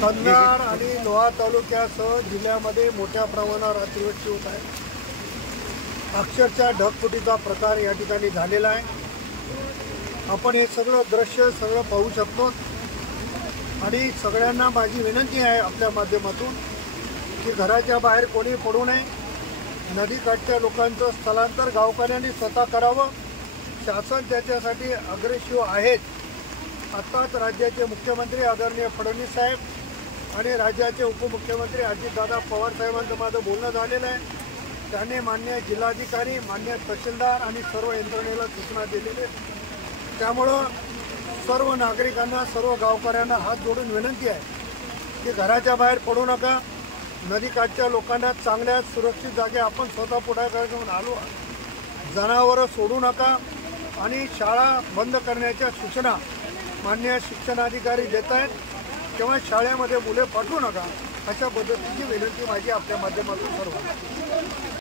कंधार आणि लोहा तालुक्यासह जिल्ह्यामध्ये मोठ्या प्रमाणावर अतिवृष्टी होत आहे। अक्षरशः ढगफुटीचा प्रकार या ठिकाणी झालेला आहे। आपण हे सगळं दृश्य पाहू शकतो आणि सगळ्यांना माझी विनंती आहे आपल्या माध्यमातून की घराच्या बाहेर कोणी पडू नये। नदीकाठच्या लोकांचं स्थलांतर गावकऱ्यांनी स्वतः करावं। शासन त्याच्यासाठी अग्रेसिव्ह आहेत। आत्ताच राज्याचे मुख्यमंत्री आदरणीय फडणवीस साहेब आणि राज्याचे उपमुख्यमंत्री अजितदादा पवार साहेबांचं माझं बोलणं झालेलं आहे। त्यांनी मान्य जिल्हाधिकारी, मान्य तहसीलदार आणि सर्व यंत्रणेला सूचना दिलेली आहे। त्यामुळं सर्व नागरिकांना, सर्व गावकऱ्यांना हात जोडून विनंती आहे की घराच्या बाहेर पडू नका। नदीकाठच्या लोकांना चांगल्या सुरक्षित जागे आपण स्वतः पुढाकार घेऊन आलो। जनावरं सोडू नका आणि शाळा बंद करण्याच्या सूचना मान्य शिक्षणाधिकारी देत आहेत किंवा शाळेमध्ये मुले पाठवू नका, अशा पद्धतीची विनंती माझी आपल्या माध्यमातून सर्वांना।